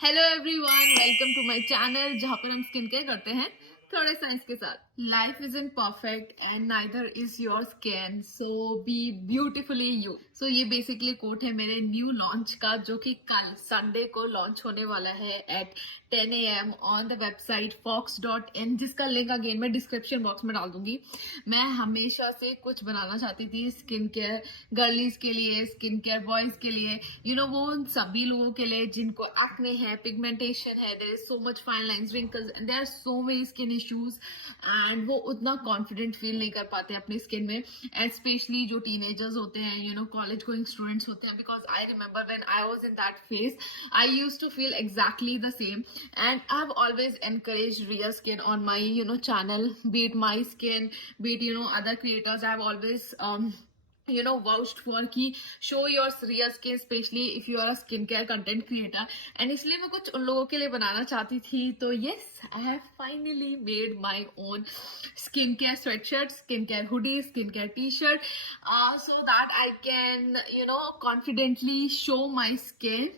Hello everyone, welcome to my channel जहाँ पर हम स्किन केयर करते हैं थोड़े साइंस के साथ। Life is imperfect and neither is your skin, so be beautifully you. So ये बेसिकली कोट है मेरे न्यू लॉन्च का, जो कि कल संडे को लॉन्च होने वाला है at 10 AM on the website fox.in, जिसका लिंक अगेन मैं डिस्क्रिप्शन बॉक्स में डाल दूंगी। मैं हमेशा से कुछ बनाना चाहती थी स्किन केयर गर्लीज के लिए, स्किन केयर बॉयज के लिए, वो उन सभी लोगों के लिए जिनको एक्ने है, पिगमेंटेशन है, there is so much fine lines, wrinkles and there are so many skin issues and वो उतना कॉन्फिडेंट फील नहीं कर पाते अपनी स्किन में, एंड स्पेशली जो टीनेजर्स होते हैं, कॉलेज गोइंग स्टूडेंट्स होते हैं, because I remember when I was in that phase I used to feel exactly the same, and I've always encouraged real skin on my channel, be it my skin, be it other creators. I've always vouched for कि show your real skin, especially if you are a skincare content creator, and इसलिए मैं कुछ उन लोगों के लिए बनाना चाहती थी। तो yes, I have finally made my own skincare sweatshirt, skincare hoodie, skincare t-shirt, so that I can confidently show my skin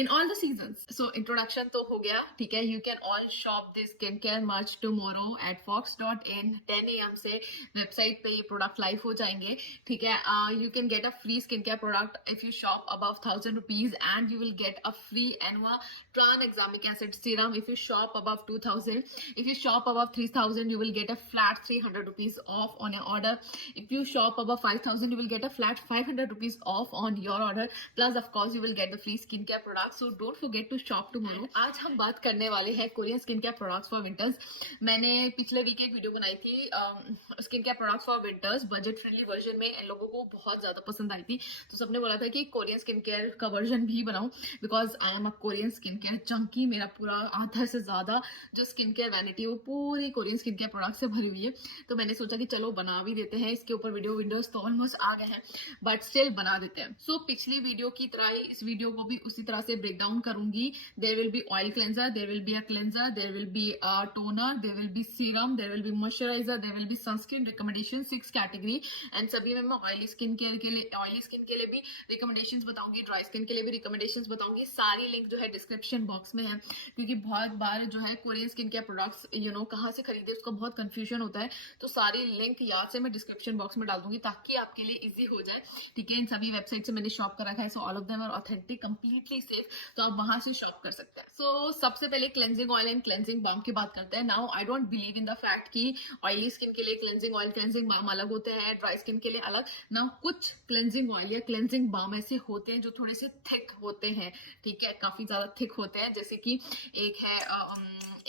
in all the seasons. So introduction तो हो गया, ठीक है। You can all shop this skincare merch tomorrow at fox.in 10 AM से website पे ये product live हो जाएंगे, ठीक है। You can get a free skincare product if you shop above 1000 rupees, and you will get a free Enva tranexamic acid serum if you shop above 2000. If you shop above 3000, you will get a flat 300 rupees off on your order. If you shop above 5000, you will get a flat 500 rupees off on your order. Plus of course you will get the free skincare products, so don't forget to shop tomorrow. आज हम बात करने वाले हैं Korean skin care products for winters. मैंने पिछले week एक video बनाई थी skin care products for winters budget friendly version में, इन लोगों को बहुत ज्यादा पसंद आई थी। तो सबने बोला था कि कोरियन स्किन केयर का वर्जन भी बनाऊं, because I am a Korean skin care junkie. मेरा पूरा आधा से ज्यादा जो स्किन केयर वैनिटी है वो पूरी कोरियन स्किन केयर प्रोडक्ट से भरी हुई है। तो मैंने सोचा कि चलो बना भी देते हैं इसके ऊपर वीडियो। विंडोज तो ऑलमोस्ट आ गए हैं, बट स्टिल बना देते हैं। सो पिछली वीडियो की तरह ही इस वीडियो को भी उसी तरह से ब्रेक डाउन करूंगी। There will be oil cleanser, there will be a cleanser, there will be a toner, there will be serum, there will be moisturiser, there will be sunscreen recommendation 6 category, and सभी में मैं oily skin care के लिए, oily skin के लिए भी recommendations बताऊंगी, dry skin के लिए भी रिकमेंडेशंस बताऊंगी। सारी लिंक जो है डिस्क्रिप्शन बॉक्स में है, क्योंकि बहुत बार जो है कोरियन स्किन केयर प्रोडक्ट्स कहाँ से खरीदे उसका बहुत कंफ्यूजन होता है। तो सारी लिंक याद से मैं डिस्क्रिप्शन बॉक्स में डाल दूंगी ताकि आपके लिए इजी हो जाए, ठीक है। इन सभी वेबसाइट से मैंने शॉप कर रखा है, so all of them are authentic, completely safe, तो आप वहां से शॉप कर सकते हैं। सो सबसे पहले cleansing oil and cleansing balm की बात करते हैं। Now I don't believe in the fact कि ऑयली स्किन के लिए क्लेंजिंग ऑयल क्लेंजिंग बाम अलग होते हैं, ड्राई स्किन के लिए अलग। नाउ कुछ क्लेंजिंग ऑयल या क्लेंजिंग बाम ऐसे होते हैं जो थोड़े से थिक होते हैं, ठीक है, काफी ज्यादा थिक होते हैं। जैसे कि एक है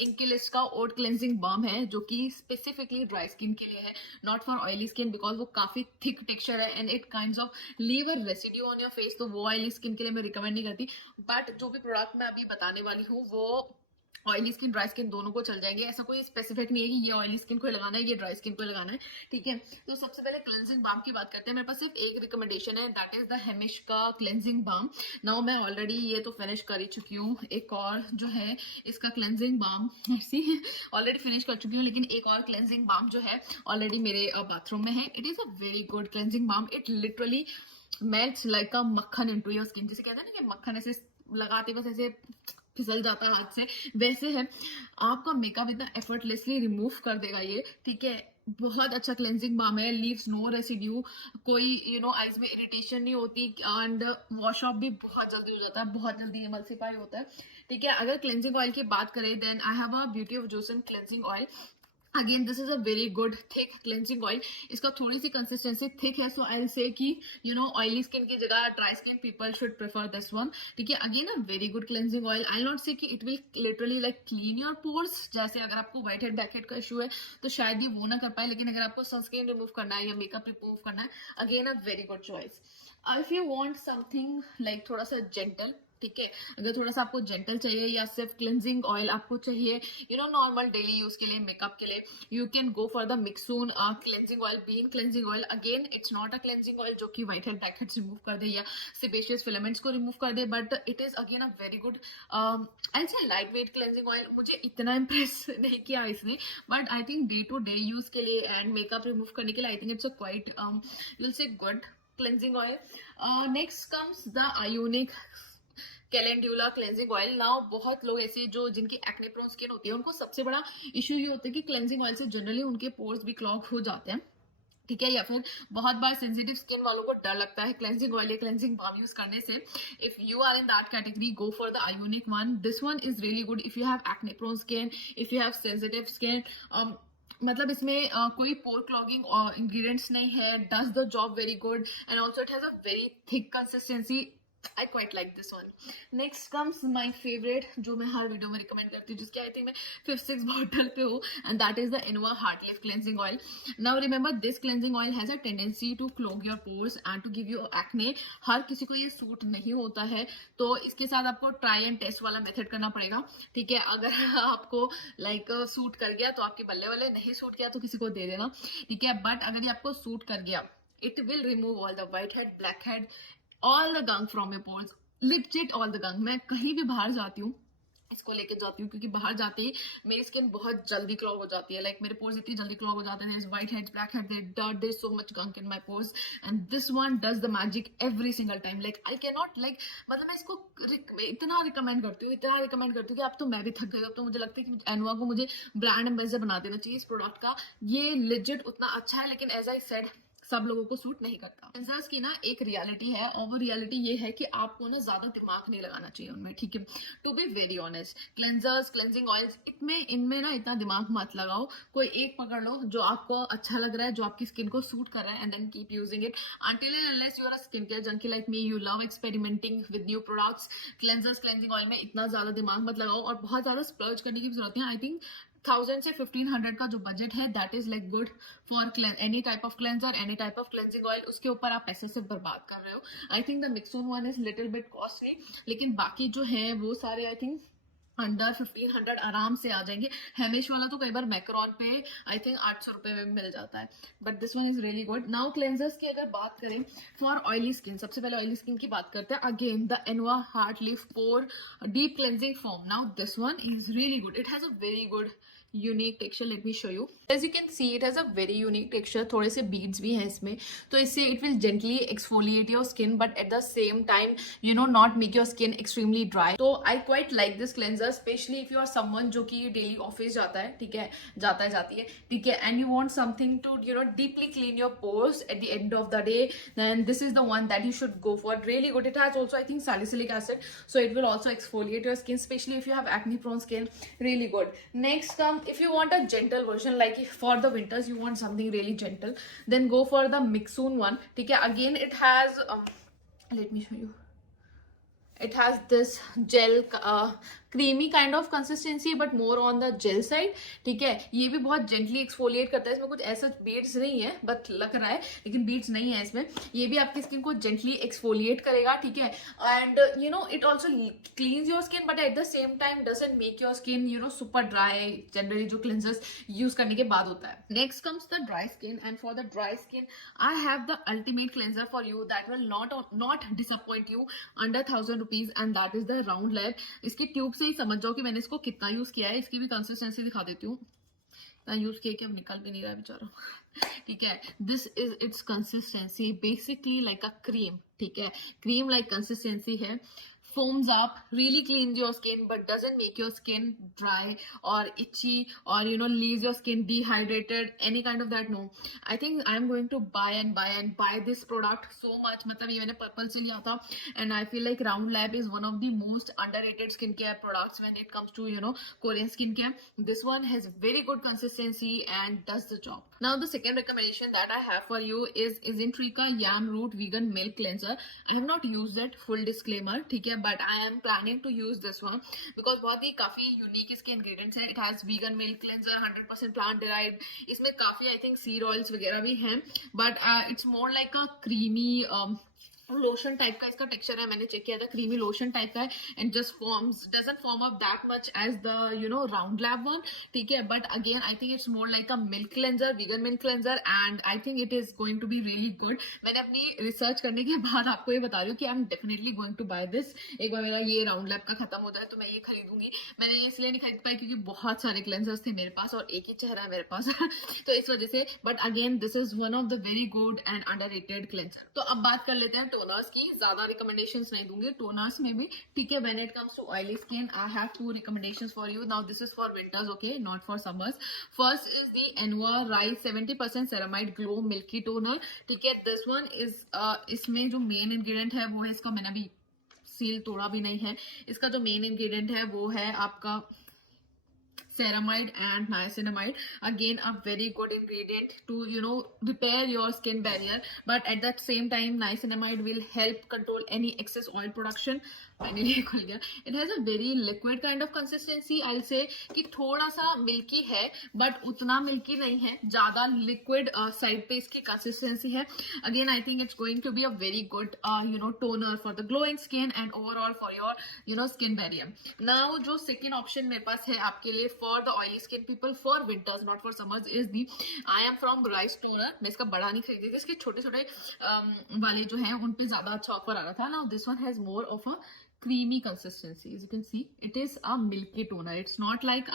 इंकिलिस्ट का ओट क्लेंजिंग बाम है, जो कि स्पेसिफिकली ड्राई स्किन के लिए है, not for oily skin, because वो काफी थिक टेक्सचर है and it kinds of leave a residue on your face. तो वो ऑयली स्किन के लिए मैं रिकमेंड नहीं करती। बट जो भी प्रोडक्ट मैं अभी बताने वाली हूँ वो ऑयली स्किन ड्राई स्किन दोनों को चल जाएंगे। ऐसा कोई स्पेसिफिक नहीं है कि ये ऑयली स्किन को लगाना है, ये ड्राई स्किन को लगाना है, ठीक है। तो सबसे पहले क्लेंजिंग बाम की बात करते हैं। मेरे पास सिर्फ एक रिकमेंडेशन है, दैट इज द हेमिश का क्लेंजिंग बाम। नाउ मैं ऑलरेडी ये तो फिनिश कर ही चुकी हूँ। एक और जो है इसका क्लेंजिंग बाम ऐसी ऑलरेडी फिनिश कर चुकी हूँ, लेकिन एक और क्लेंजिंग बाम जो है ऑलरेडी मेरे बाथरूम में है। It is a very good cleansing balm. It literally melts like a makkhan into your skin. जैसे कहते हैं ना कि मक्खन ऐसे लगाते बस ऐसे फिसल जाता है हाथ से, वैसे है। आपका मेकअप इतना एफर्टलेसली रिमूव कर देगा ये, ठीक है। बहुत अच्छा क्लेंजिंग बाम है, लीव्स नो रेसिड्यू, कोई आईज में इरिटेशन नहीं होती, एंड वॉश ऑफ भी बहुत जल्दी हो जाता है, बहुत जल्दी एमल्सिफाई होता है, ठीक है। अगर क्लेंजिंग ऑयल की बात करें, then I have a Beauty of Joseon cleansing oil. Again this is a very good thick cleansing oil. इसका थोड़ी सी कंसिस्टेंसी थिक है, सो आई विल से कि ऑयली स्किन की जगह dry skin people should prefer this one, ठीक है। Again a very good cleansing oil. I not से कि it will literally like clean your pores, जैसे अगर आपको व्हाइट हेड ब्लैक हेड का इशू है तो शायद ये वो ना कर पाए, लेकिन अगर आपको सनस्क्रीन रिमूव करना है या मेकअप रिमूव करना है, again a very good choice. If you want something like थोड़ा सा जेंटल, ठीक है, अगर थोड़ा सा आपको जेंटल चाहिए या सिर्फ क्लेंजिंग ऑयल आपको चाहिए नॉर्मल डेली यूज के लिए, मेकअप के लिए, you can go for the Mixsoon cleansing oil, bean cleansing oil. Again it's not a cleansing oil जो कि white head black heads remove कर दे या सिबेशियस फिलामेंट्स को रिमूव कर दे, but it is again a very good and say lightweight cleansing oil. मुझे इतना इम्प्रेस नहीं किया इसने, but I think day to day use के लिए एंड मेकअप रिमूव करने के लिए आई think it's a quite you'll say good cleansing oil. Next comes the Ionic calendula cleansing oil. Now बहुत लोग ऐसे जो जिनकी एक्ने प्रोन स्किन होती है उनको सबसे बड़ा इश्यू ये होता है कि क्लेंजिंग ऑयल से जनरली उनके पोर्स भी क्लॉग हो जाते हैं, ठीक है, या फिर बहुत बार सेंसिटिव स्किन वालों को डर लगता है क्लेंजिंग ऑयल या क्लेंजिंग बाम यूज करने से। If you are in that category, go for the ionic one. This one is really good if you have acne prone skin, if you have sensitive skin. मतलब इसमें कोई pore clogging ingredients नहीं है, does the job very good and also it has a very thick consistency. I quite like this one. Next comes my favorite, जो मैं हर video में recommend करती हूँ, जिसकी आई थिंक मैं 5-6 बॉटल पे हूँ, and that is the Anua Heartleaf cleansing oil. Now remember this cleansing oil has a tendency to clog your pores and to give you acne. हर किसी को ये सूट नहीं होता है, तो इसके साथ आपको ट्राई एंड टेस्ट वाला मेथड करना पड़ेगा, ठीक है। अगर आपको लाइक सूट कर गया तो आपके बल्ले वाले, नहीं सूट किया तो किसी को दे देना, ठीक है। बट अगर ये आपको सूट कर गया, it will remove all the white head, black head, all the gunk from your pores, legit all the gunk. मैं कहीं भी बाहर जाती हूँ इसको लेके जाती हूँ, क्योंकि बाहर जाते ही मेरी स्किन बहुत जल्दी क्लॉग हो जाती है, लाइक मेरे पोर्स इतनी जल्दी क्लॉग हो जाते हैं, white heads, black head, there is so much gunk in my pores, and this one does the magic every single time. Like I can not, like मतलब मैं इसको इतना रिकमेंड करती हूँ, इतना रिकमेंड करती हूँ कि अब तो मैं भी थक गई। अब तो मुझे लगता है कि एनवा को मुझे ब्रांड एम्बेसडर बना देना चाहिए इस प्रोडक्ट का। ये लिजिट उतना अच्छा है, लेकिन एज आई सेड सब लोगों को सूट नहीं करता। क्लेंजर्स की ना एक रियलिटी है, और वो रियलिटी ये है कि आपको ना ज्यादा दिमाग नहीं लगाना चाहिए उनमें, ठीक है। To be very honest, cleansers, cleansing oils, इनमें ना इतना दिमाग मत लगाओ। कोई एक पकड़ लो जो आपको अच्छा लग रहा है, जो आपकी स्किन को सूट कर रहा है, and then keep using it until and unless you are a skincare junkie like me, you love experimenting with new products। Cleansers, cleansing oil में इतना ज्यादा दिमाग मत लगाओ, और बहुत ज्यादा स्प्लर्ज करने की जरूरत है। आई थिंक 1000 से 1500 का जो बजट है, that is like good for any type of cleanser, any type of cleansing oil. उसके ऊपर आप पैसे से बर्बाद कर रहे हो। I think the Mixsoon one is little bit costly, लेकिन बाकी जो है वो सारे आई थिंक अंडर 1500 आराम से आ जाएंगे। हेमिश वाला तो कई बार मैक्रॉन पे आई थिंक 800 रुपए में मिल जाता है, but this one is really good. Now cleansers की अगर बात करें फॉर ऑयली स्किन, सबसे पहले ऑयली स्किन की बात करते हैं। Again the Anua Heartleaf pore deep cleansing foam. Now this one is really good, it has a very good unique texture. Let me show you, as you can see it has a very unique texture. थोड़े से beads भी हैं इसमें, तो इससे it will gently exfoliate your skin, but at the same time you know not make your skin extremely dry. तो I quite like this cleanser, specially if you are someone जो कि डेली ऑफिस जाता है, ठीक है, जाती है, ठीक है, and you want something to you know deeply clean your pores at the end of the day, then this is the one that you should go for. Really good, it has also I think salicylic acid, so it will also exfoliate your skin, especially if you have acne prone skin. Really good. Next come, if you want a gentle version, like if for the winters you want something really gentle, then go for the Mixoon one, ठीक है। Again it has let me show you, it has this gel creamy kind of consistency, but more on the gel side, ठीक है। ये भी बहुत gently exfoliate करता है, इसमें कुछ ऐसा बीड्स नहीं है, बट लग रहा है, लेकिन बीड्स नहीं है इसमें। ये भी आपकी स्किन को जेंटली एक्सफोलिएट करेगा, ठीक है, and you know it also cleans your skin, but at the same time doesn't make your skin you know super dry, generally जो क्लेंजर्स यूज करने के बाद होता है। Next comes the dry skin, and for the dry skin I have the ultimate cleanser for you that will not disappoint you under 1000 rupees, and that is the round lab. इसकी tube से ही समझ जाओ कि मैंने इसको कितना use किया है। इसकी भी कंसिस्टेंसी दिखा देती हूँ, इतना यूज किया कि अब निकल भी नहीं रहा है बेचारा, ठीक है। This is it's consistency, basically like a cream, ठीक है, क्रीम लाइक कंसिस्टेंसी है। foams up, really cleans your skin but doesn't make your skin dry or itchy or you know leaves your skin dehydrated, any kind of that. No, I think I'm going to buy this product so much. मतलब ये मैंने purple से लिया था, and I feel like Round Lab is one of the most underrated skincare products when it comes to you know Korean skincare. This one has very good consistency and does the job. Now the second recommendation that I have for you is Intrika Yam Root Vegan Milk Cleanser. I have not used it, full disclaimer, ठीक है, but I am planning to use this one because बहुत ही काफी unique इसके ingredients हैं. It has vegan milk cleanser, 100% plant derived. इसमें काफी I think seed oils वगैरह भी हैं, but it's more like a creamy lotion type का इसका टेक्सचर है. मैंने चेक किया था, क्रीमी लोशन टाइप का है and just doesn't form up that much as the you know Round Lab one, ठीक है. But again I think it's more like a milk cleanser, vegan milk cleanser, and I think it is going to be really good. मैंने अपनी research करने के बाद आपको ये बता रही हूँ कि I am definitely going to buy this. एक बार मेरा ये राउंड लैब का खत्म हो जाए तो मैं ये खरीदूंगी. मैंने ये इसलिए नहीं खरीद पाई क्योंकि बहुत सारे क्लेंजर्स थे मेरे पास और एक ही चेहरा है मेरे पास तो इस वजह से. But again this is one of the very good and underrated cleanser. तो अब बात कर लेते हैं टोनर्स की, ज्यादा रिकमेंडेशंस नहीं दूंगी टोनर्स में भी, ठीक है. When it comes to oily skin, I have 2 recommendations for you. Now this is for winters, okay, not for summers. First is the Anua rice 70% ceramide glow milky toner, ठीक है. This one is इसमें जो main ingredient है वो है इसका, मैंने अभी सील तोड़ा भी नहीं है. इसका जो मेन इंग्रेडिएंट है वो है आपका ceramide and niacinamide. Again, a very good ingredient to, you know, repair your skin barrier, but at the same time niacinamide will help control any excess oil production. Finally खुल गया. It has a very liquid kind of consistency. I will say कि थोड़ा सा milky है but उतना milky नहीं है, ज्यादा लिक्विड साइड पे इसकी कंसिस्टेंसी है. Again I think it's going to be a very good toner for the glowing skin and overall for your skin barrier. Now जो सेकेंड ऑप्शन मेरे पास है आपके लिए for the oily skin people for winters not for summers is the I am from rice toner. मैं इसका बड़ा नहीं खरीदी थी, इसके छोटे छोटे वाले जो है उन पे ज्यादा अच्छा ऑफर आ रहा था. Now this one has more of a creamy consistency. As you can see, it is a milky toner. It's not like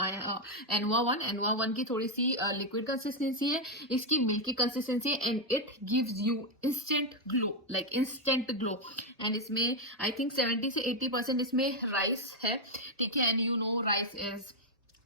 Enva one. Enva one की थोड़ी सी liquid consistency है, इसकी milky consistency है, and it gives you instant glow, like instant glow. And इसमें I think 70 से 80% इसमें rice है, ठीक है. And you know rice is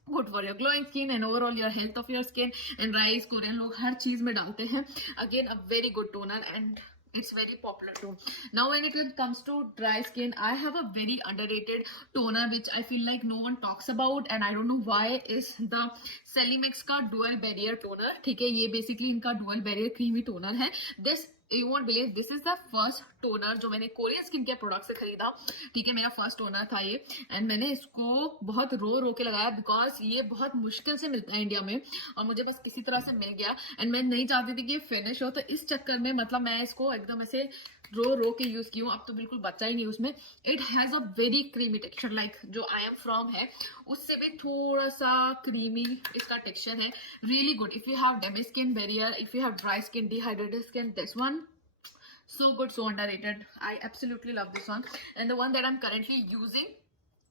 good for your glowing skin and overall your health of your skin. And rice Korean लोग हर चीज में डालते हैं. Again a very good toner and it's very popular too. Now when it comes to dry skin, I have a very underrated toner which I feel like no one talks about and I don't know why, is the Celimax का dual barrier toner, ठीक है. ये basically इनका dual barrier creamy toner है. This you won't believe, this is the first toner जो मैंने Korean skin care product से खरीदा, ठीक है. मेरा फर्स्ट टोनर था ये एंड मैंने इसको बहुत रो के लगाया बिकॉज ये बहुत मुश्किल से मिलता है इंडिया में और मुझे बस किसी तरह से मिल गया एंड मैं नहीं चाहती थी कि ये फिनिश हो, तो इस चक्कर में मतलब मैं इसको एकदम ऐसे रो के यूज की हूँ. अब तो बिल्कुल बचा ही नहीं उसमें. It has a very creamy texture, like जो आई एम फ्रॉम है उससे भी थोड़ा सा क्रीमी इसका टेक्सचर है. Really good if you have damage skin barrier, if you have dry skin, dehydrated skin, this one so good, so underrated. I absolutely love this one. And the one that I'm currently using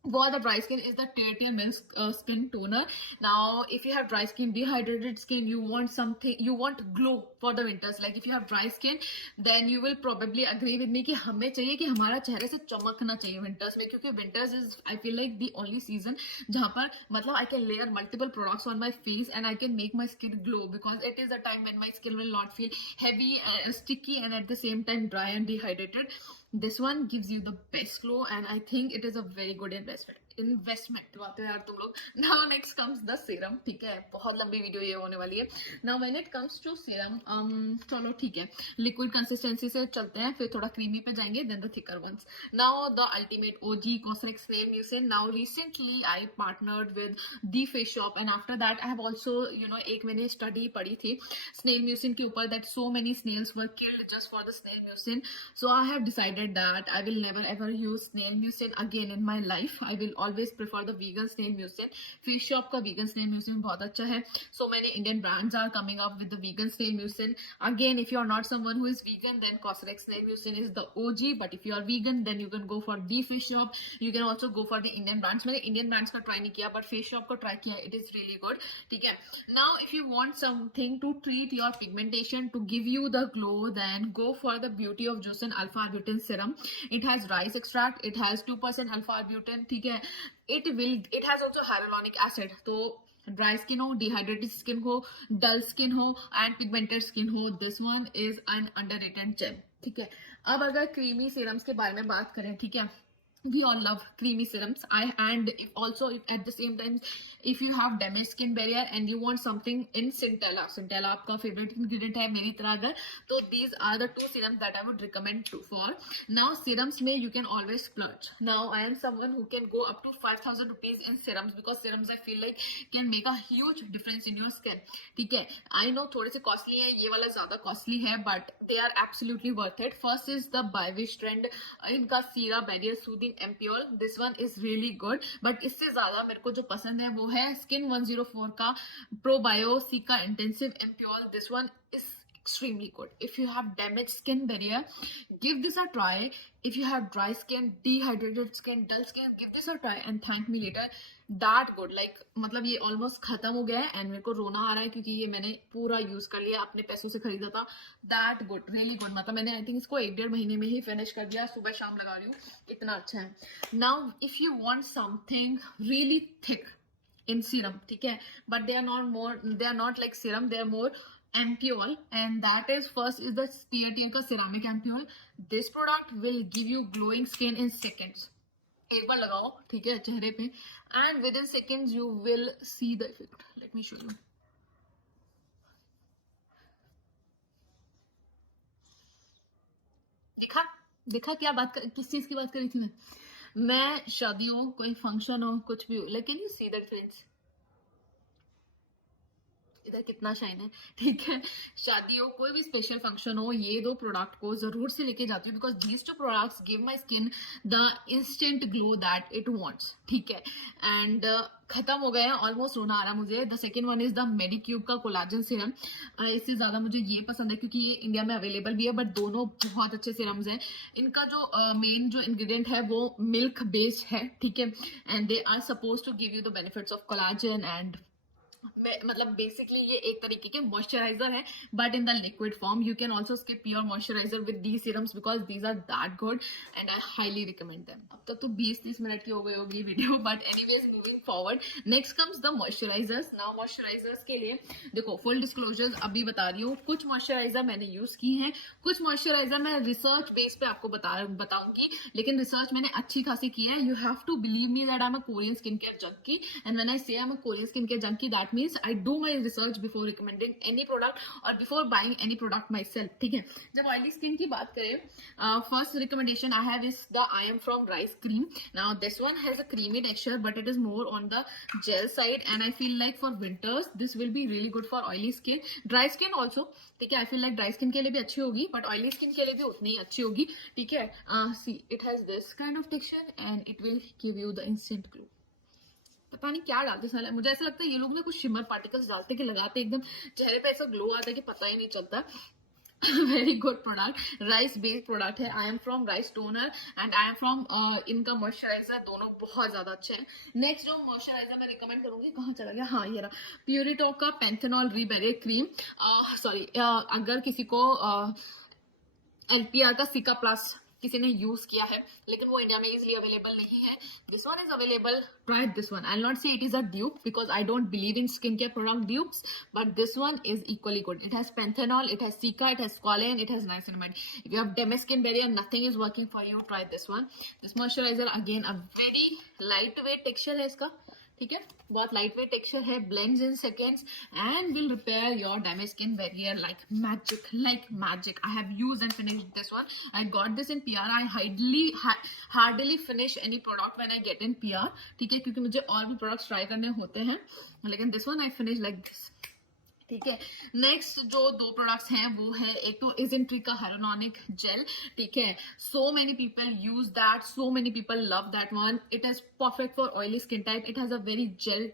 for the dry skin is the Tear Milk skin toner. Now if you have dry skin, dehydrated skin, you want something, you want glow for the winters. Like if you have dry skin, then you will probably agree with me कि हमें चाहिए कि हमारा चेहरे से चमकना चाहिए winters में, क्योंकि winters is I feel like the only season जहाँ पर मतलब I can layer multiple products on my face and I can make my skin glow because it is a time when my skin will not feel heavy, sticky and at the same time dry and dehydrated. This one gives you the best glow and I think it is a very good investment बात है यार तुम लोग. Now next comes the serum, ठीक है. बहुत लंबी video ये होने वाली है. Now when it comes to serum, चलो ठीक है, लिक्विड कंसिस्टेंसी से चलते हैं, फिर थोड़ा क्रीमी पे जाएंगे, then the thicker ones. Now the ultimate OG Cosrx Snail Mucin. Now recently I partnered with The Face Shop and after that I have also एक मैंने स्टडी पढ़ी थी स्नेल म्यूसिन के ऊपर that so many snails were killed just for the snail mucin. So I have decided that I will never ever use snail mucin again in my life. I will always prefer the vegan snail mucin. Face Shop का vegan snail mucin बहुत अच्छा है. So many Indian brands are coming up with the vegan snail mucin. Again, if you are not someone who is vegan, then Cosrx snail mucin is the OG. But if you are vegan, then you can go for The Face Shop. You can also go for the Indian brands. मैंने Indian brands का try नहीं किया, but Face Shop को try किया. It is really good. ठीक है. Now, if you want something to treat your pigmentation, to give you the glow, then go for the Beauty of Joseon Alpha Arbutin Serum. It has rice extract. It has 2% alpha arbutin. ठीक है. It has also hyaluronic acid. तो dry skin हो, dehydrated skin हो, dull skin हो and pigmented skin हो, this one is an underrated gem. ठीक है. अब अगर क्रीमी सीरम्स के बारे में बात करें, ठीक है, we all love creamy serums. If at the same time if you have damaged skin barrier and you want something in Centella आपका favorite ingredient है मेरी तरह अगर, तो these are the 2 serums that I would recommend for. Now serums में you can always splurge. Now I am someone who can go up to 5,000 rupees in serums because serums I feel like can make a huge difference in your skin. ठीक है. I know थोड़े से costly है, ये वाला ज़्यादा costly है, but they are absolutely worth it. First is the Bywish Trend, इनका सीरा barrier soothing ampoule. This one is really good, but इससे ज्यादा मेरे को जो पसंद है वो है स्किन 104 का probio cica intensive ampoule. This one is extremely good. If you have damaged skin barrier, give this a try. If you have dry skin, dehydrated skin, dull skin, give this a try and thank me later. That good. Like मतलब ये almost खत्म हो गया है and मेरे को रोना आ रहा है क्योंकि ये मैंने पूरा यूज कर लिया, अपने पैसों से खरीदा था. That good, really good. मतलब मैंने आई थिंक इसको 1-1.5 महीने में ही फिनिश कर दिया. सुबह शाम लगा रही हूँ, इतना अच्छा है. Now if you want something really thick in serum, ठीक है, but they are not like serum, they are more ampoule, and that is first is the Purtein का ceramic ampoule. This product will give you glowing skin in seconds. एक बार लगाओ, ठीक है, चेहरे पे, and within seconds you will see the effect. Let me show you. देखा क्या किस चीज की बात करी थी मैं शादी हो, कोई फंक्शन हो, कुछ भी हो, लेकिन यू सी द डिफरेंस. इधर कितना शाइन है, ठीक है. शादी हो, कोई भी स्पेशल फंक्शन हो, ये दो प्रोडक्ट को जरूर से लेके जाती हूँ because these two products give my skin the instant glow that it wants, ठीक है. एंड खत्म हो गया, ऑलमोस्ट रोना आ रहा मुझे. The second one is the Medicube का कोलाजन सीरम. इससे ज्यादा मुझे ये पसंद है क्योंकि ये इंडिया में अवेलेबल भी है, बट दोनों बहुत अच्छे सीरम्स हैं. इनका जो मेन जो इंग्रेडिएंट है वो मिल्क बेस्ड है, ठीक है, and they are suppose to give you the benefits of collagen and मतलब बेसिकली ये एक तरीके के मॉइस्चराइजर है but in the liquid form. You can also skip your moisturiser with these serums because these are that good and I highly recommend them. अब तक तो 20-30 minute की हो गई होगी video, but anyways moving forward, next comes the moisturisers. Now moisturisers के लिए देखो, फुल डिस्क्लोजर्स अभी बता रही हूँ, कुछ मॉइस्चराइजर मैंने यूज की हैं, कुछ मॉइस्चराइजर मैं रिसर्च बेस पे आपको बताऊंगी, लेकिन रिसर्च मैंने अच्छी खासी की है. You have to believe me that I am a Korean skin care junkie, and when I say I am a Korean skin care junkie that means I do my research before recommending any product or before buying any product myself, ठीक है. जब oily skin की बात करें, first recommendation I have is the I am from rice cream. Now this one has a creamy texture but it is more on the gel side and I feel like for winters this will be really good for oily skin, dry skin also, ठीक है. I feel like dry skin के लिए भी अच्छी होगी but oily skin के लिए भी उतनी ही अच्छी होगी, ठीक है. See, it has this kind of texture and it will give you the instant glow. पता नहीं क्या डालते साले, मुझे ऐसा लगता है ये लोग ना कुछ शिमर पार्टिकल्स डालते कि लगाते एकदम चेहरे पे ऐसा ग्लो आता है कि पता ही नहीं चलता. Very good product, rice based product है. I am from rice toner and I am from इनका मॉइस्चराइजर, दोनों बहुत ज्यादा अच्छे हैं. नेक्स्ट जो मॉइस्चराइजर मैं रिकमेंड करूंगी, कहाँ चला गया, हाँ ये रहा, प्यूरिटॉक का पैंथेनॉल रीबेरियर क्रीम. सॉरी, अगर किसी को LPR का सिका प्लस किसी ने यूज किया है लेकिन वो इंडिया में इजिली अवेलेबल नहीं है, this one is available. Try this one. I not say it is a dupe because I don't believe in skin care product dupes, but this one is equally good. It has panthenol, it has Cica, it has squalane, it has niacinamide. If you have damaged skin barrier, nothing is working for you, try this one. This moisturizer again a very lightweight texture है इसका, ठीक है, बहुत light weight texture है, blends in seconds and will repair your damage skin barrier like magic, like magic. I have used and finished this one. I got this in PR. I hardly finish any product when I get in PR, ठीक है, क्योंकि मुझे और भी products try करने होते हैं, लेकिन this one I finish like this, ठीक है. नेक्स्ट जो दो प्रोडक्ट्स हैं वो है, एक तो इजेंट्री का हेरोनॉनिक जेल, ठीक है. So many people use that, so many people love that one. It is perfect for oily skin type. It has a very gel,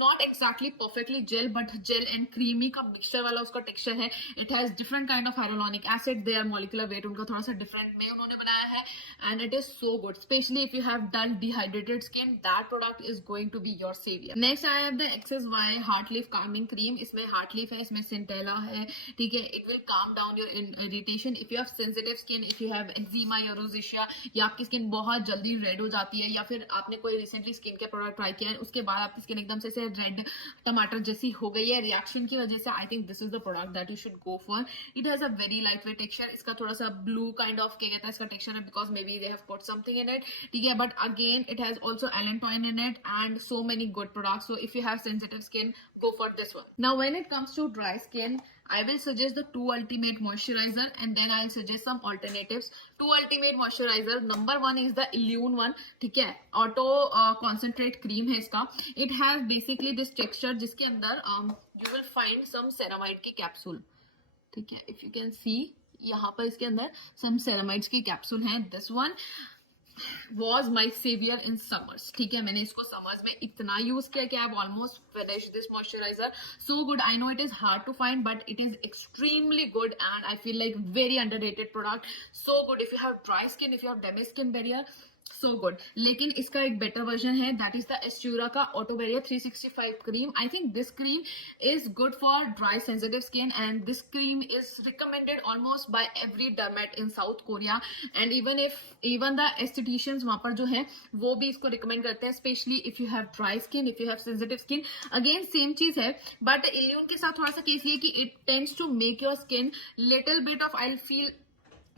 not exactly perfectly gel but gel and creamy का mixture वाला उसका texture है. It has different kind of hyaluronic acid, their molecular weight उनका थोड़ा सा different में उन्होंने बनाया है and it is so good, specially if you have dull dehydrated skin, that product is going to be your saviour. Next I have the XSY heart leaf calming cream. इसमें heart leaf है, इसमें centella है, ठीक है. It will calm down your irritation if you have sensitive skin, if you have eczema या rosacea, या आपकी skin बहुत जल्दी रेड हो जाती है, या फिर आपने कोई recently skin care product try किया है उसके बाद आपकी स्किन एकदम से रेड टमाटर जैसी हो गई है रिएक्शन की वजह से, आई think this is the product that you should go for. It has a very light weight texture. इसका थोड़ा सा ब्लू काइंड ऑफ क्या कहता है इसका टेक्सचर है because may be they have put something in it, ठीक है, but again it has also allantoin in it and so many good products. So if you have sensitive skin, go for this one. Now when it comes to dry skin, I will suggest the 2 Ultimate moisturizer and then I'll suggest some alternatives. 2 Ultimate moisturizer, number 1 is the Illune one, ठीक है, auto concentrate cream है इसका. It has basically this texture जिसके अंदर you will find some ceramide की capsule, ठीक है. If you can see यहाँ पर इसके अंदर some ceramides की capsule हैं. This one was my saviour in summers. ठीक है, मैंने इसको समर्स में इतना यूज किया कि I have almost finish this moisturiser. So good. I know it is hard to find but it is extremely good and I feel like very underrated product. So good if you have dry skin, if you have damage skin barrier, so good. लेकिन इसका एक better version है, that is the Aestura का ato barrier 365 cream. I think this cream is good for dry sensitive skin and this cream is recommended almost by every dermat in South Korea and even the estheticians वहां पर जो है वो भी इसको recommend करते हैं, especially if you have dry skin, if you have sensitive skin. Again same चीज है but इल्यून के साथ थोड़ा सा केस ये कि it tends to make your skin little bit of I'll feel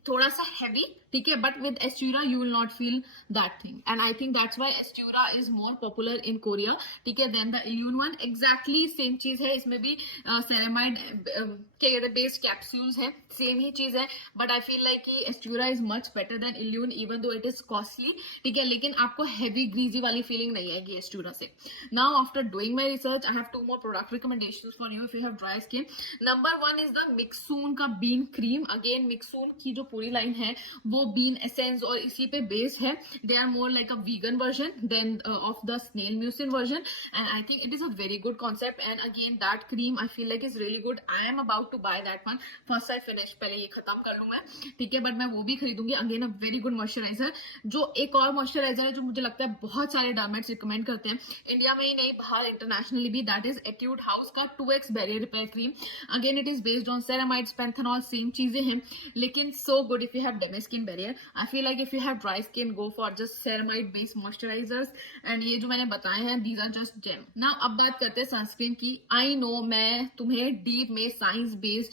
थोड़ा सा हैवी. ठीक है, but with Aestura you will not feel that thing and I think that's why Aestura is more popular in Korea. ठीक है, then the Illiyoon one exactly same चीज है, इसमें भी सेरेमाइड बेस्ड कैप्सूल्स है, सेम ही चीज है बट आई फील लाइक कि Aestura is much better than Illiyoon even though it is costly. ठीक है, लेकिन आपको हैवी ग्रीजी वाली फीलिंग नहीं आएगी एस्ट्यूरा से. Now after doing my research I have 2 more product recommendations for you if you have dry skin. Number 1 is the Mixsoon का bean cream. Again मिक्सून की जो पूरी लाइन है वो बीन एसेंस और इसी पे बेस्ड है. They are more like a vegan version then of the snail mucin version and I think it is a very good concept and again that cream I feel like is really good. I am about to buy that one first I finish, पहले ये खत्म कर लूं मैं. ठीक है, but मैं वो भी खरीदूंगी. Again a very good moisturizer. जो एक और मॉइस्चराइजर है जो मुझे लगता है बहुत सारे डर्मेट्स रिकमेंड करते हैं इंडिया में ही नहीं बाहर इंटरनेशनली भी, दैट इज एट्यूड हाउस का 2x barrier repair cream. Again it is based on ceramides, panthenol, same चीजें हैं लेकिन so good if you have damage skin barrier. I feel like if you have dry skin go for just ceramide based moisturisers and ये जो मैंने बताए हैं these are just gem. Now अब बात करते हैं सनस्क्रीन की. आई नो मैं तुम्हें डीप में साइंस बेस्ड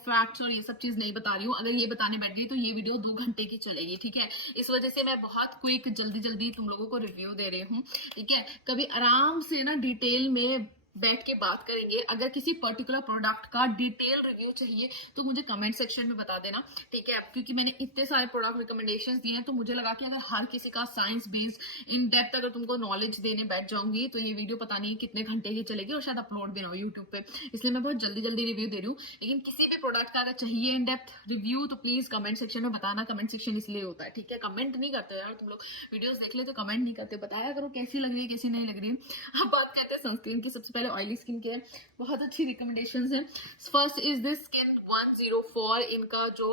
फैक्ट्स और ये सब चीज नहीं बता रही हूँ. अगर ये बताने बैठ गई तो ये वीडियो 2 घंटे की चलेगी. ठीक है, इस वजह से मैं बहुत क्विक जल्दी जल्दी तुम लोगों को रिव्यू दे रही हूँ. ठीक है, कभी आराम से ना डिटेल में बैठ के बात करेंगे. अगर किसी पर्टिकुलर प्रोडक्ट का डिटेल रिव्यू चाहिए तो मुझे कमेंट सेक्शन में बता देना. ठीक है, क्योंकि मैंने इतने सारे प्रोडक्ट रिकमेंडेशंस दिए हैं तो मुझे लगा कि अगर हर किसी का साइंस बेस्ड इन डेप्थ अगर तुमको नॉलेज देने बैठ जाऊंगी तो ये वीडियो पता नहीं कितने घंटे की चलेगी और शायद अपलोड भी ना हो यूट्यूब पे, इसलिए मैं बहुत जल्दी जल्दी रिव्यू दे रही हूँ. लेकिन किसी भी प्रोडक्ट का अगर चाहिए इन डेप्थ रिव्यू तो प्लीज कमेंट सेक्शन में बताना. कमेंट सेक्शन इसलिए होता है. ठीक है, कमेंट नहीं करते यार तुम लोग, वीडियोस देख ले तो कमेंट नहीं करते, बताया करो कैसी लग रही है कैसी नहीं लग रही है. अब बात करते हैं सनस्क्रीन की. सबसे पहले ऑयली स्किन के बहुत अच्छी रिकमेंडेशंस हैं. फर्स्ट इज दिस स्किन 104, इनका जो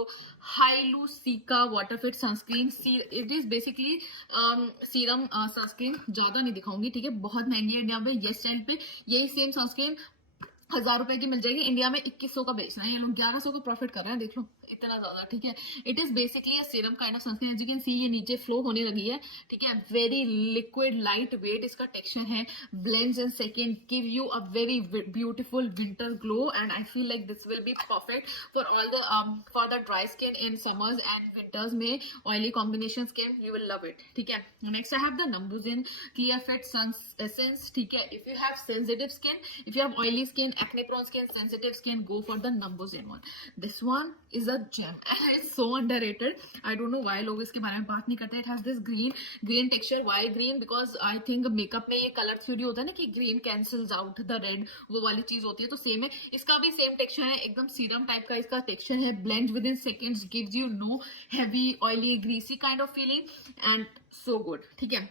Hyalucica water fit sunscreen. It is basically serum sunscreen. ज्यादा नहीं दिखाऊंगी. ठीक है, बहुत महंगी है इंडिया में. येस स्टाइल पे यही सेम सनस्क्रीन 1000 रुपए की मिल जाएगी. इंडिया में 2100 का बेचना है, ये लोग 1100 का प्रॉफिट कर रहे हैं. देख लो इतना ज्यादा. ठीक है, it is basically a serum kind of sunscreen. As you can see ये नीचे फ्लो होने लगी है. ठीक है, वेरी लिक्विड लाइट वेट इसका टेक्सचर है. Blends in second, give you a very beautiful winter glow and I feel like this will be perfect for all the for the dry skin in summers and winters में oily combination skin you will love it. ठीक है, next I have the Numbuzin clear fit sun essence. ठीक है, if you have sensitive skin, if you have oily skin, acne prone skin, sensitive skin, go for the Numbuzin one. This one is a gem and it's so underrated. I don't know why लोग इसके बारे में बात नहीं करते. It has this green texture. Why green? Because I think makeup में ये color theory होता है ना कि green cancels out the red, वो वाली चीज होती है. तो सेम है, इसका भी सेम टेक्सचर है, एकदम सीरम टाइप का इसका टेक्सचर है. Blends within seconds, gives you no heavy, oily, greasy kind of feeling and so good. ठीक है,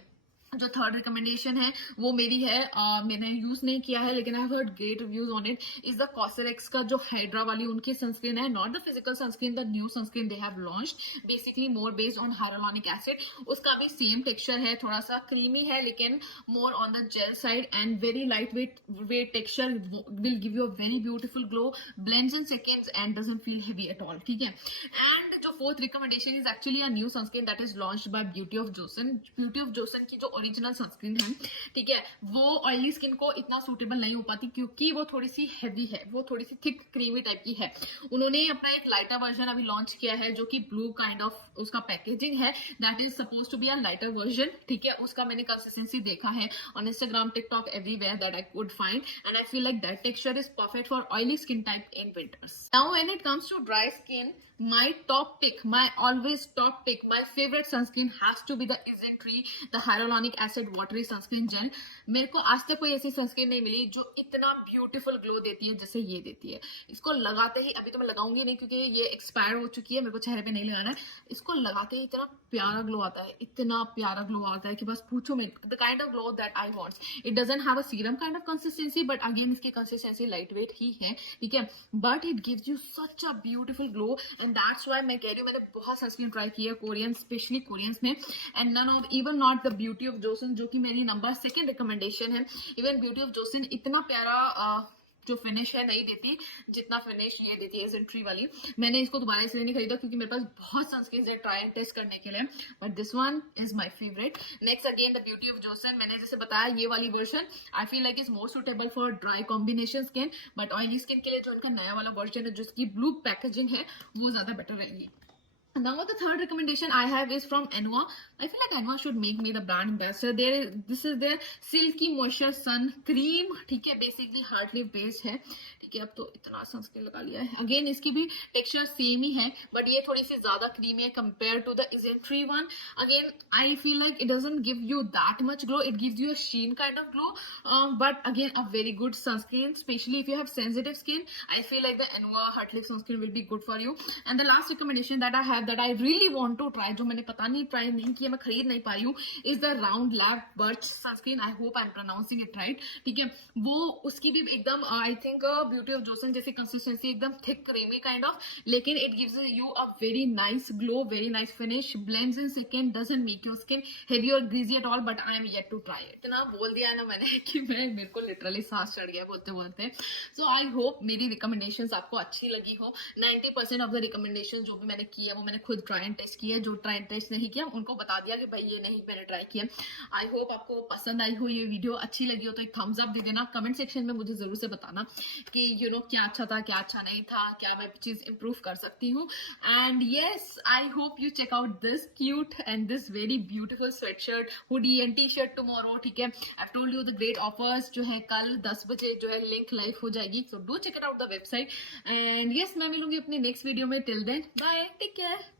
जो थर्ड रिकमेंडेशन है वो मेरी है. मैंने यूज नहीं किया है लेकिन I have heard great reviews on it. Is the COSRX का जो हाइड्रा वाली उनकी सनस्क्रीन है, not the physical sunscreen, the new sunscreen they have launched, basically more based on hyaluronic acid. उसका भी सेम टेक्सचर है, थोड़ा सा क्रीमी है लेकिन more on the gel side and very light weight texture will give you a very beautiful glow, blends in seconds and doesn't feel heavy at all. ठीक है, and जो fourth recommendation is actually a new sunscreen that is launched by Beauty of Joseon. Beauty of Joseon की जो original sunscreen है, ठीक है, वो oily skin को इतना सूटेबल नहीं हो पाती क्योंकि वो थोड़ी सी हैवी है, वो थोड़ी सी थिक क्रीमी टाइप की है. उन्होंने अपना एक लाइटर वर्जन अभी लॉन्च किया है जो कि ब्लू काइंड ऑफ उसका पैकेजिंग है. That is suppose to be a lighter version. ठीक है, उसका मैंने कंसिस्टेंसी देखा है on Instagram, TikTok, everywhere that I could find and I feel like that texture is perfect for oily skin type in winters. Now when it comes to dry skin, my top pick, my always top pick, my favorite sunscreen has to be the Isntree, the hyaluronic acid watery sunscreen gel. मेरे को आज तक कोई ऐसी sunscreen नहीं मिली जो इतना beautiful glow देती है जैसे ये देती है. इसको लगाते ही, अभी तो मैं लगाऊंगी नहीं क्योंकि ये एक्सपायर हो चुकी है, मेरे को चेहरे पे नहीं लगाना है. इसको लगाते ही इतना प्यारा ग्लो आता है, इतना प्यारा ग्लो आता है कि बस पूछो मत. The kind of glow that I want. It doesn't have a serum kind of consistency, but again इसकी कंसिस्टेंसी लाइट वेट ही है, ठीक है, but it gives you such a beautiful glow. And that's why मैं कह रही हूँ, मैंने बहुत सनस्क्रीन ट्राई की है कोरियन, स्पेशली कोरियंस में, and none of even not the Beauty of Joseon, जो कि मेरी नंबर 2 रिकमेंडेशन है. इवन ब्यूटी ऑफ जोसन इतना प्यारा जो फिनिश है नहीं देती जितना फिनिश ये देती है Isntree वाली. मैंने इसको दोबारा इसलिए नहीं खरीदा क्योंकि मेरे पास बहुत सनस्क्रीन है ट्राई एंड टेस्ट करने के लिए, but this one is my favourite. Next again the Beauty of Jason. मैंने जैसे बताया ये वाली version I feel like is more suitable for dry combination skin, but oily skin के लिए जो इनका नया वाला वर्जन है जिसकी ब्लू पैकेजिंग है वो ज्यादा बेटर रहेगी. Now the third recommendation I have is from Anua. I feel like Anua should make me the brand ambassador. This is their Silky Moisture Sun Cream. ठीक है, basically heart leaf based है. ठीक है, अब तो इतना sunscreen लगा लिया है. अगेन इसकी भी टेक्सचर सेम ही है, बट ये थोड़ी सी ज्यादा क्रीमी है compare to the Isntree one. Again I feel like it doesn't give you that much glow, it gives you a sheen kind of glow, but again a very good sunscreen, specially if you have sensitive skin. I feel like the Anua heart leaf sunscreen will be good for you. And the last recommendation that I have that I really want to try, जो मैंने पता नहीं try नहीं किया, मैं खरीद नहीं पाई हूँ, is the Round Lab Birch sunscreen. I hope I'm pronouncing it right. ठीक है, वो उसकी भी एकदम I think Beauty of Joseon जैसी कंसिस्टेंसी, एकदम थिक क्रीमी काइंड ऑफ, लेकिन it gives you a very nice glow, very nice finish, blends in second, doesn't make your skin heavy और greasy at all, but I am yet to try it. इतना बोल दिया है ना मैंने कि मेरे को लिटरली सांस चढ़ गया बोलते बोलते. सो आई होप मेरी रिकमेंडेशंस आपको अच्छी लगी हो. 90% ऑफ द रिकमेंडेशन जो भी मैंने की है वो मैंने खुद ट्राई एंड टेस्ट किया. जो ट्राई एंड टेस्ट नहीं किया उनको बता दिया कि भाई ये नहीं मैंने ट्राई किया. आई होप आपको पसंद आई हो, ये वीडियो अच्छी लगी हो तो एक थम्स अप दे देना. कमेंट सेक्शन में मुझे जरूर से बताना कि यू नो क्या अच्छा था, क्या अच्छा नहीं था, क्या मैं चीज इंप्रूव कर सकती हूँ. And yes, I hope you check out this cute and this very beautiful sweatshirt, hoodie and T shirt tomorrow. ठीक है, I told you the great offers जो है कल 10 बजे जो है लिंक लाइव हो जाएगी, so do check it out the website. And yes, मैं मिलूंगी अपनी नेक्स्ट वीडियो में. Till then bye, take care.